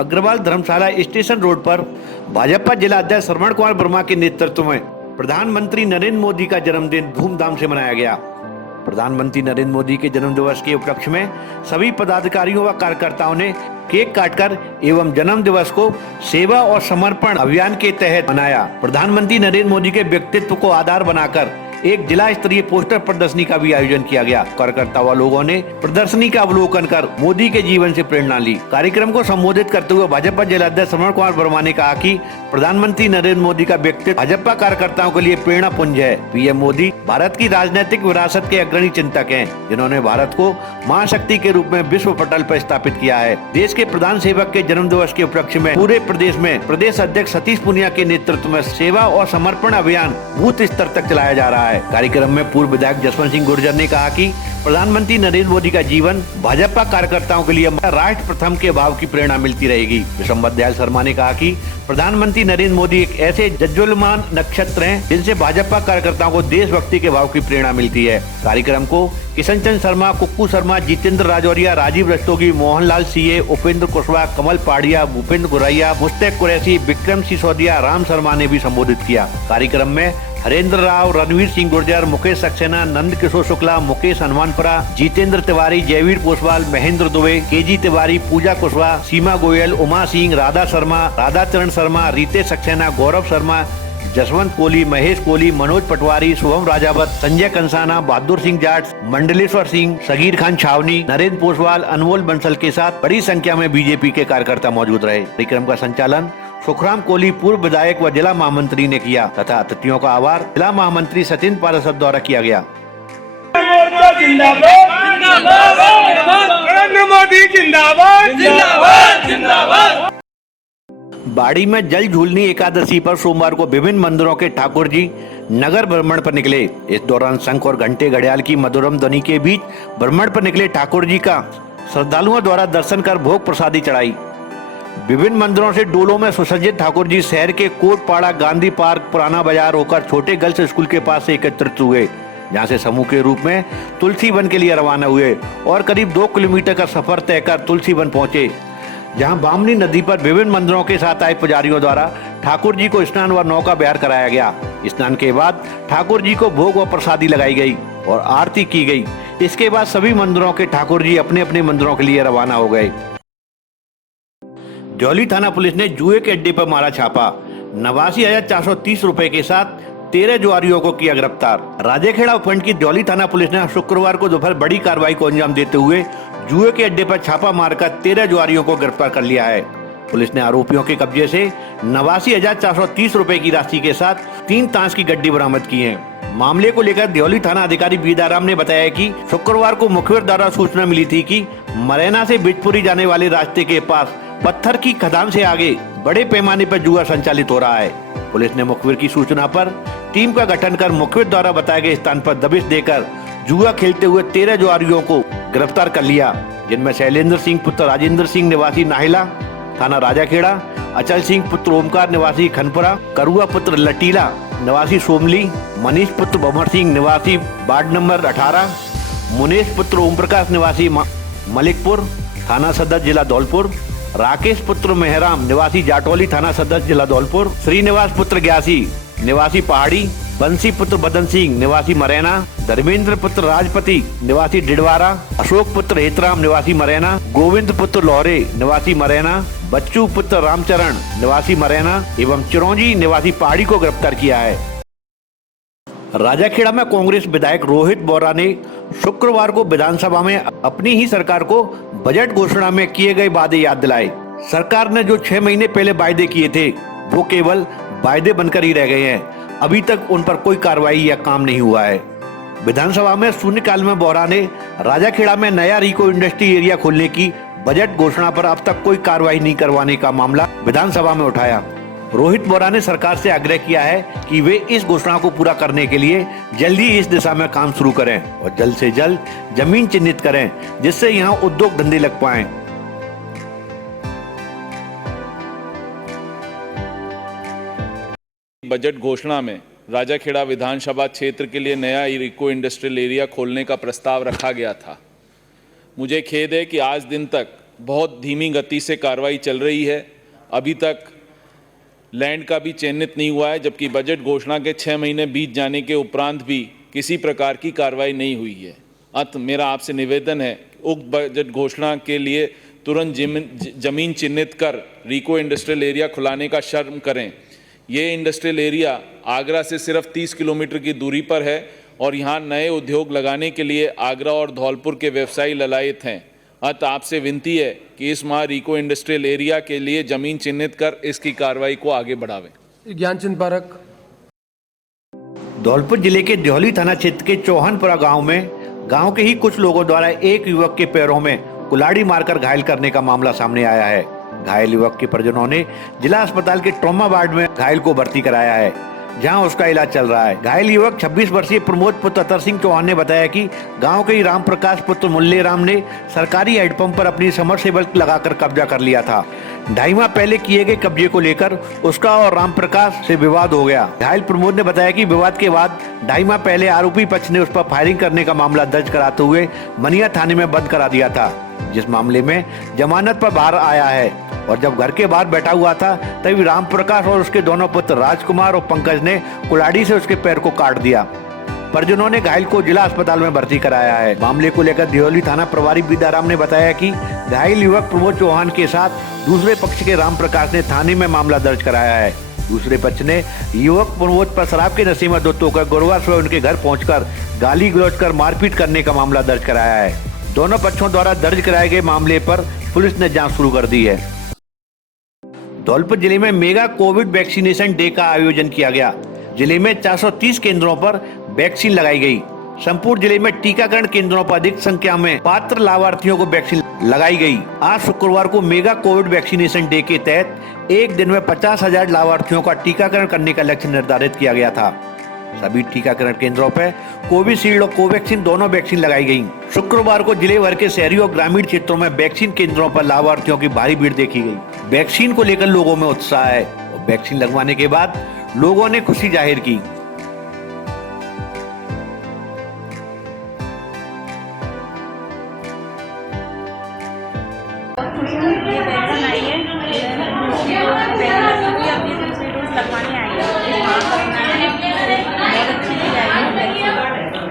अग्रवाल धर्मशाला station road पर भाजपा जिला अध्यक्ष श्रवण कुमार वर्मा के नेतृत्व में प्रधानमंत्री नरेंद्र मोदी का जन्मदिन धूमधाम से मनाया गया। प्रधानमंत्री नरेंद्र मोदी के जन्म दिवस के उपलक्ष्य में सभी पदाधिकारियों व कार्यकर्ताओं ने केक काटकर एवं जन्म दिवस को सेवा और समर्पण अभियान के तहत मनाया। प्रधानमंत्री नरेंद्र मोदी के व्यक्तित्व को आधार बनाकर एक जिला स्तरीय पोस्टर प्रदर्शनी का भी आयोजन किया गया। कार्यकर्ता व लोगों ने प्रदर्शनी का अवलोकन कर मोदी के जीवन से प्रेरणा ली। कार्यक्रम को संबोधित करते हुए भाजपा जिला अध्यक्ष श्रवण कुमार वर्मा ने कहा कि प्रधानमंत्री नरेंद्र मोदी का व्यक्तित्व भाजपा कार्यकर्ताओं के लिए प्रेरणा पुंज है। पीएम मोदी भारत की राजनीतिक विरासत के अग्रणी चिंतक हैं, जिन्होंने भारत को महाशक्ति के रूप में विश्व पटल पर स्थापित किया है। देश के प्रधान सेवक के जन्म दिवस के उपलक्ष्य में पूरे प्रदेश में प्रदेश अध्यक्ष सतीश पूनिया के नेतृत्व में सेवा और समर्पण अभियान बूथ स्तर तक चलाया जा रहा है। कार्यक्रम में पूर्व विधायक जसवंत सिंह गुर्जर ने कहा कि प्रधानमंत्री नरेंद्र मोदी का जीवन भाजपा कार्यकर्ताओं के लिए राष्ट्र प्रथम के भाव की प्रेरणा मिलती रहेगी। विशंबर दयाल शर्मा ने कहा कि प्रधानमंत्री नरेंद्र मोदी एक ऐसे जज्वलमान नक्षत्र हैं, जिनसे भाजपा कार्यकर्ताओं को देशभक्ति के भाव की प्रेरणा मिलती है। कार्यक्रम को किशन चंद्र शर्मा, कुक्कू शर्मा, जितेंद्र राजौरिया, राजीव रस्तोगी, मोहनलाल सीए, उपेंद्र कुशवाहा, कमल पहाड़िया, भूपेंद्र गुरैया, मुश्ताक कुरैशी, विक्रम सिसोदिया, राम शर्मा ने भी संबोधित किया। कार्यक्रम में हरेंद्र राव, रणवीर सिंह गुर्जर, मुकेश सक्सेना, नंद किशोर शुक्ला, मुकेश हनुमानपुरा, जितेंद्र तिवारी, जयवीर पोसवाल, महेंद्र दुबे, केजी तिवारी, पूजा कुशवाहा, सीमा गोयल, उमा सिंह, राधा शर्मा, राधा चरण शर्मा, रितेश सक्सेना, गौरव शर्मा, जसवंत कोहली, महेश कोहली, मनोज पटवारी, शुभम राजावत, संजय कंसाना, बहादुर सिंह जाट, मंडलेश्वर सिंह, सगीर खान छावनी, नरेंद्र पोसवाल, अनमोल बंसल के साथ बड़ी संख्या में बीजेपी के कार्यकर्ता मौजूद रहे। कार्यक्रम का संचालन सुखराम कोहली पूर्व विधायक व जिला महामंत्री ने किया तथा अतिथियों का आभार जिला महामंत्री सचिन पाराशर द्वारा किया गया। बाड़ी में जल झूलनी एकादशी पर सोमवार को विभिन्न मंदिरों के ठाकुर जी नगर भ्रमण पर निकले। इस दौरान शंख और घंटे घड़ियाल की मधुरम ध्वनि के बीच भ्रमण पर निकले ठाकुर जी का श्रद्धालुओं द्वारा दर्शन कर भोग प्रसादी चढ़ाई। विभिन्न मंदिरों से डोलों में सुसज्जित ठाकुर जी शहर के कोटपाड़ा, गांधी पार्क, पुराना बाजार होकर छोटे गर्ल्स स्कूल के पास से एकत्रित हुए, जहां से समूह के रूप में तुलसी वन के लिए रवाना हुए और करीब 2 किलोमीटर का सफर तय कर तुलसी वन पहुंचे, जहां बामनी नदी पर विभिन्न मंदिरों के साथ आए पुजारियों द्वारा ठाकुर जी को स्नान व नौका विहार कराया गया। स्नान के बाद ठाकुर जी को भोग व प्रसादी लगाई गई और आरती की गई। इसके बाद सभी मंदिरों के ठाकुर जी अपने अपने मंदिरों के लिए रवाना हो गए। जौली थाना पुलिस ने जुए के अड्डे पर मारा छापा। 89,430 रुपए के साथ 13 जुआरियों को किया गिरफ्तार। राजेखेड़ा उपखंड की जौली थाना पुलिस ने शुक्रवार को दोपहर बड़ी कार्रवाई को अंजाम देते हुए जुए के अड्डे पर छापा मारकर 13 जुआरियों को गिरफ्तार कर लिया है। पुलिस ने आरोपियों के कब्जे से 89,430 रुपए की राशि के साथ 3 ताश की गड्डी बरामद की है। मामले को लेकर देवली थाना अधिकारी बीदाराम ने बताया कि शुक्रवार को मुखबिर द्वारा सूचना मिली थी कि मरैना से बिजपुरी जाने वाले रास्ते के पास पत्थर की खदान से आगे बड़े पैमाने पर जुआ संचालित हो रहा है। पुलिस ने मुखबिर की सूचना पर टीम का गठन कर मुखबिर द्वारा बताए गए स्थान पर दबिश देकर जुआ खेलते हुए 13 जुआरियों को गिरफ्तार कर लिया, जिनमें शैलेंद्र सिंह पुत्र राजेंद्र सिंह निवासी नाहिला थाना राजाखेड़ा, अचल सिंह पुत्र ओमकार निवासी खनपुरा, करुआ पुत्र लटीला निवासी सोमली, मनीष पुत्र भंवर सिंह निवासी वार्ड नंबर 18, मुनेश पुत्र ओम प्रकाश निवासी मलिकपुर थाना सदर जिला धौलपुर, राकेश पुत्र मेहराम निवासी जाटौली थाना सदर जिला धौलपुर, श्रीनिवास पुत्र ग्यासी निवासी पहाड़ी, बंसी पुत्र बदन सिंह निवासी मरैना, धर्मेंद्र पुत्र राजपति निवासी डिडवारा, अशोक पुत्र हेतराम निवासी मरैना, गोविंद पुत्र लोहरे निवासी मरैना, बच्चू पुत्र रामचरण निवासी मरैना एवं चिरौंजी निवासी पहाड़ी को गिरफ्तार किया है। राजाखेड़ा में कांग्रेस विधायक रोहित बोरा ने शुक्रवार को विधानसभा में अपनी ही सरकार को बजट घोषणा में किए गए वादे याद दिलाए। सरकार ने जो 6 महीने पहले वायदे किए थे वो केवल वायदे बनकर ही रह गए हैं, अभी तक उन पर कोई कार्रवाई या काम नहीं हुआ है। विधानसभा में शून्यकाल में बोरा ने राजाखेड़ा में नया रिको इंडस्ट्री एरिया खोलने की बजट घोषणा पर अब तक कोई कार्रवाई नहीं करवाने का मामला विधानसभा में उठाया। रोहित बोरा ने सरकार से आग्रह किया है कि वे इस घोषणा को पूरा करने के लिए जल्दी इस दिशा में काम शुरू करें और जल्द से जल्द जमीन चिन्हित करें, जिससे यहां उद्योग धंधे लग पाएं। बजट घोषणा में राजाखेड़ा विधानसभा क्षेत्र के लिए नया इको इंडस्ट्रियल एरिया खोलने का प्रस्ताव रखा गया था। मुझे खेद है कि आज दिन तक बहुत धीमी गति से कार्रवाई चल रही है। अभी तक लैंड का भी चयनित नहीं हुआ है, जबकि बजट घोषणा के 6 महीने बीत जाने के उपरांत भी किसी प्रकार की कार्रवाई नहीं हुई है। अतः मेरा आपसे निवेदन है, उक्त बजट घोषणा के लिए तुरंत जमीन चिन्हित कर रीको इंडस्ट्रियल एरिया खुलाने का शर्म करें। ये इंडस्ट्रियल एरिया आगरा से सिर्फ 30 किलोमीटर की दूरी पर है और यहाँ नए उद्योग लगाने के लिए आगरा और धौलपुर के व्यवसायी ललायत हैं। अतः आपसे विनती है कि इस माह रीको इंडस्ट्रियल एरिया के लिए जमीन चिन्हित कर इसकी कार्रवाई को आगे बढ़ावें। ज्ञानचंद पारक। धौलपुर जिले के देहली थाना क्षेत्र के चौहानपुरा गांव में गांव के ही कुछ लोगों द्वारा एक युवक के पैरों में कुल्हाड़ी मारकर घायल करने का मामला सामने आया है। घायल युवक के परिजनों ने जिला अस्पताल के ट्रॉमा वार्ड में घायल को भर्ती कराया है, जहां उसका इलाज चल रहा है। घायल युवक 26 वर्षीय प्रमोद पुत्र अतर सिंह चौहान ने बताया कि गांव के ही राम प्रकाश पुत्र मुल्ले राम ने सरकारी हैंडपंप पर अपनी समरसेबल लगाकर कब्जा कर लिया था। 2.5 माह पहले किए गए कब्जे को लेकर उसका और राम प्रकाश से विवाद हो गया। घायल प्रमोद ने बताया कि विवाद के बाद 2.5 माह पहले आरोपी पक्ष ने उस पर फायरिंग करने का मामला दर्ज कराते हुए मनिया थाने में बंद करा दिया था, जिस मामले में जमानत पर बाहर आया है। और जब घर के बाहर बैठा हुआ था तभी राम प्रकाश और उसके दोनों पुत्र राजकुमार और पंकज ने कुल्हाड़ी से उसके पैर को काट दिया। परिजनों ने घायल को जिला अस्पताल में भर्ती कराया है। मामले को लेकर देहली थाना प्रभारी विद्याराम ने बताया कि घायल युवक प्रमोद चौहान के साथ दूसरे पक्ष के राम प्रकाश ने थाने में मामला दर्ज कराया है। दूसरे पक्ष ने युवक प्रमोद पर शराब के नशे में धुत होकर गुरुवार सुबह उनके घर पहुंचकर गाली गलौज कर मारपीट करने का मामला दर्ज कराया है। दोनों पक्षों द्वारा दर्ज कराए गए मामले पर पुलिस ने जांच शुरू कर दी है। धौलपुर जिले में मेगा कोविड वैक्सीनेशन डे का आयोजन किया गया। जिले में 430 केंद्रों पर वैक्सीन लगाई गई। संपूर्ण जिले में टीकाकरण केंद्रों पर अधिक संख्या में पात्र लाभार्थियों को वैक्सीन लगाई गई। आज शुक्रवार को मेगा कोविड वैक्सीनेशन डे के तहत एक दिन में 50,000 लाभार्थियों का टीकाकरण करने का लक्ष्य निर्धारित किया गया था। सभी टीकाकरण केंद्रों पर कोविशील्ड और कोवैक्सीन दोनों वैक्सीन लगाई गयी। शुक्रवार को जिले भर के शहरी और ग्रामीण क्षेत्रों में वैक्सीन केंद्रों पर लाभार्थियों की भारी भीड़ देखी गई। वैक्सीन को लेकर लोगों में उत्साह है और वैक्सीन लगवाने के बाद लोगों ने खुशी जाहिर की।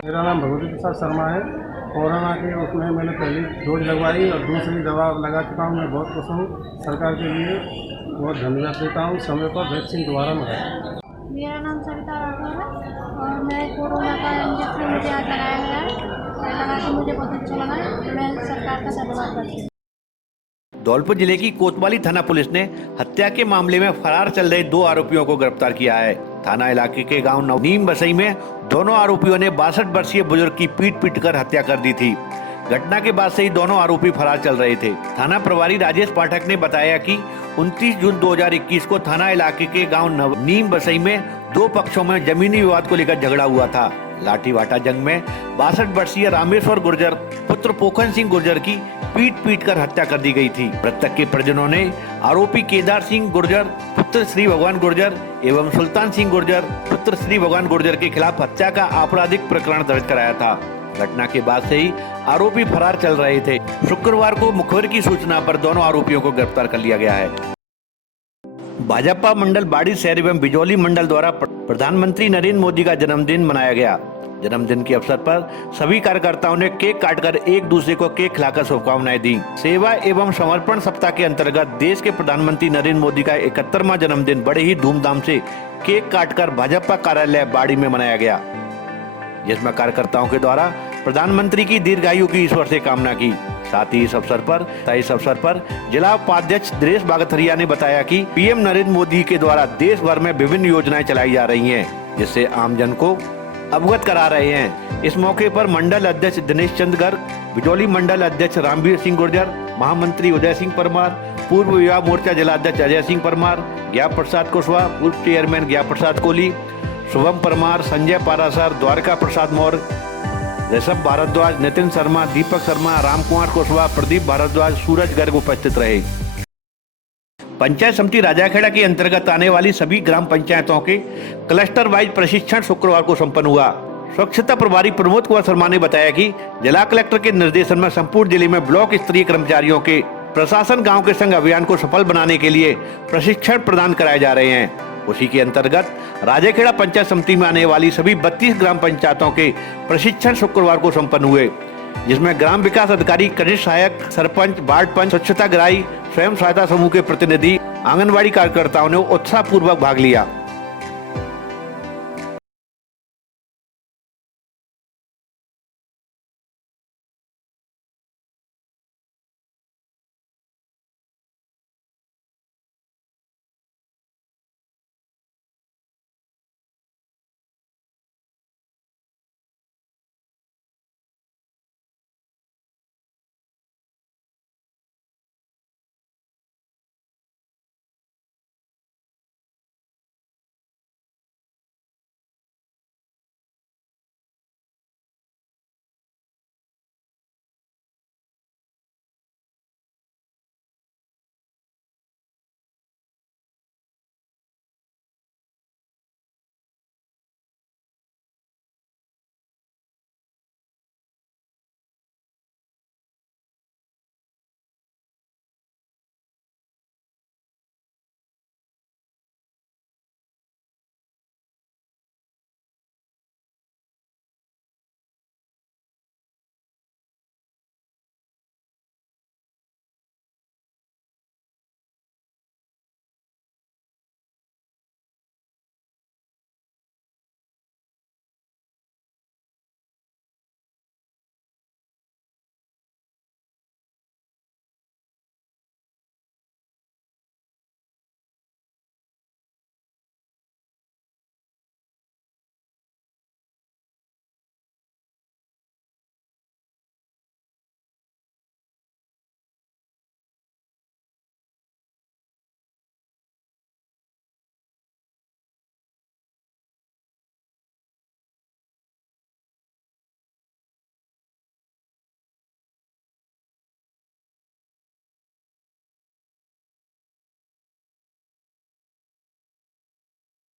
मेरा नाम भगवती प्रसाद शर्मा है। कोरोना के उसमें मैंने पहली डोज लगवाई और दूसरी दवा लगा चुका हूँ। मैं बहुत खुश हूँ। सरकार के लिए बहुत धन्यवाद देता हूँ। समय पर वैक्सीन दोबारा मंगाया। मेरा नाम सविता राठौर है और मैं कोरोना का इंजेक्शन मुझे आज लगाया गया है। लगा के मुझे बहुत अच्छा लगा है। मैं सरकार का धन्यवाद करती हूँ। धौलपुर जिले की कोतवाली थाना पुलिस ने हत्या के मामले में फरार चल रहे 2 आरोपियों को गिरफ्तार किया है। थाना इलाके के गांव नीम बसई में दोनों आरोपियों ने 62 वर्षीय बुजुर्ग की पीट कर हत्या कर दी थी। घटना के बाद से ही दोनों आरोपी फरार चल रहे थे। थाना प्रभारी राजेश पाठक ने बताया कि 29 जून 2021 को थाना इलाके के गांव नीम बसई में 2 पक्षों में जमीनी विवाद को लेकर झगड़ा हुआ था। लाठी वाटा जंग में 62 वर्षीय रामेश्वर गुर्जर पुत्र पोखन सिंह गुर्जर की पीट कर हत्या कर दी गई थी। मृतक के परिजनों ने आरोपी केदार सिंह गुर्जर पुत्र श्री भगवान गुर्जर एवं सुल्तान सिंह गुर्जर पुत्र श्री भगवान गुर्जर के खिलाफ हत्या का आपराधिक प्रकरण दर्ज कराया था। घटना के बाद से ही आरोपी फरार चल रहे थे। शुक्रवार को मुखबिर की सूचना पर दोनों आरोपियों को गिरफ्तार कर लिया गया है। भाजपा मंडल बाड़ी शहर एवं बिजौली मंडल द्वारा प्रधानमंत्री नरेंद्र मोदी का जन्मदिन मनाया गया। जन्मदिन के अवसर पर सभी कार्यकर्ताओं ने केक काटकर एक दूसरे को केक खिलाकर शुभकामनाएं दी। सेवा एवं समर्पण सप्ताह के अंतर्गत देश के प्रधानमंत्री नरेंद्र मोदी का 71वां जन्मदिन बड़े ही धूमधाम से केक काटकर भाजपा कार्यालय बाड़ी में मनाया गया, जिसमें कार्यकर्ताओं के द्वारा प्रधानमंत्री की दीर्घायु की ईश्वर से कामना की। साथ ही इस अवसर पर जिला उपाध्यक्ष दिनेश बागथरिया ने बताया कि पीएम नरेंद्र मोदी के द्वारा देश भर में विभिन्न योजनाएं चलाई जा रही हैं, जिससे आमजन को अवगत करा रहे हैं। इस मौके पर मंडल अध्यक्ष दिनेश चंद गर्ग, बिजौली मंडल अध्यक्ष रामवीर सिंह गुर्जर, महामंत्री उदय सिंह परमार, पूर्व युवा मोर्चा जिलाध्यक्ष अजय सिंह परमार, ज्ञा प्रसाद कुशवाहा, पूर्व चेयरमैन ज्ञा प्रसाद कोहली, शुभम परमार, संजय पारासर, द्वारका प्रसाद मौर्य, ऋषभ भारद्वाज, नितिन शर्मा, दीपक शर्मा, राम कुमार कुशवाहा, प्रदीप भारद्वाज, सूरज गर्ग उपस्थित रहे। पंचायत समिति राजाखेड़ा के अंतर्गत आने वाली सभी ग्राम पंचायतों के क्लस्टर वाइज प्रशिक्षण शुक्रवार को संपन्न हुआ। स्वच्छता प्रभारी प्रमोद कुमार शर्मा ने बताया कि जिला कलेक्टर के निर्देशन में संपूर्ण जिले में ब्लॉक स्तरीय कर्मचारियों के प्रशासन गांव के संग अभियान को सफल बनाने के लिए प्रशिक्षण प्रदान कराए जा रहे हैं। उसी के अंतर्गत राजेखेड़ा पंचायत समिति में आने वाली सभी 32 ग्राम पंचायतों के प्रशिक्षण शुक्रवार को संपन्न हुए, जिसमें ग्राम विकास अधिकारी, कनिष्ठ सहायक, सरपंच, वार्ड पंच, स्वच्छता ग्राही, स्वयं सहायता समूह के प्रतिनिधि, आंगनबाड़ी कार्यकर्ताओं ने उत्साहपूर्वक भाग लिया।